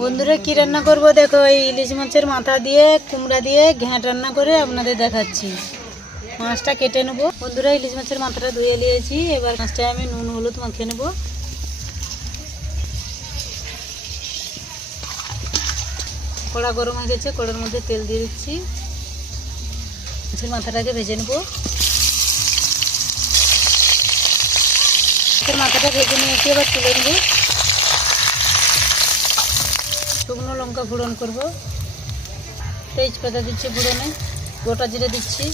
বন্ধুরা কি রান্না করব দেখো, এই ইলিশ মাছের মাথা দিয়ে কুমড়া দিয়ে ঘ্যাঁট রান্না করে আপনাদের দেখাচ্ছি। মাছটা কেটে নেব। বন্ধুরা ইলিশ মাছের মাথাটা ধুয়ে নিয়েছি, এবার মাছটা আমি নুন হলুদ মাখিয়ে নেব। কড়া গরম হয়ে গেছে, কড়ার মধ্যে তেল দিয়ে দিচ্ছি। মাছের মাথাটাকে ভেজে নেব। মাথাটা ভেজে নিয়েছি, এবার তুলে নেব। শুকনো লঙ্কা ফোড়ন করব, তেজপাতা দিচ্ছি ফোড়নে, গোটা জিরে দিচ্ছি,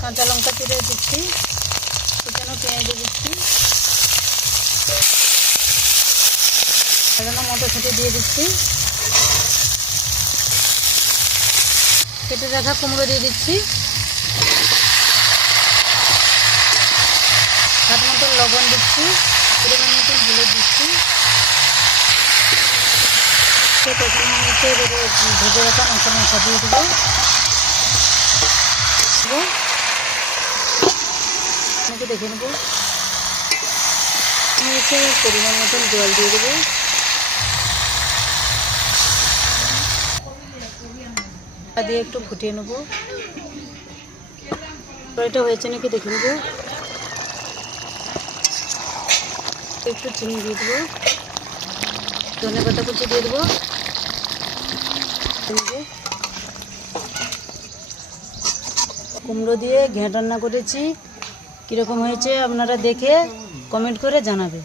কাঁচা লঙ্কা চিড়ে দিচ্ছি, কুচানো পেঁয়াজ দিচ্ছি, সাজানো মটরশুঁটি দিয়ে দিচ্ছি, কেটে রাখা কুমড়ো দিয়ে দিচ্ছি, স্বাদ মতো লবণ দিচ্ছি, পরিমাণ মতন হলুদ দিচ্ছি। ভেজে রাখা মাছের মাথা দিয়ে দেবো। দেখে নেবো, পরিমাণ মতন জল দিয়ে দেবো। দিয়ে একটু ফুটিয়ে নেবো। কড়াইটা হয়েছে নাকি দেখে নেবো। একটু চিনি দিয়ে দেবো, ধনে পাতা কুচি দিয়ে দেবো। কুমড়ো দিয়ে ঘ্যাঁট রান্না করেছি, কীরকম হয়েছে আপনারা দেখে কমেন্ট করে জানাবে।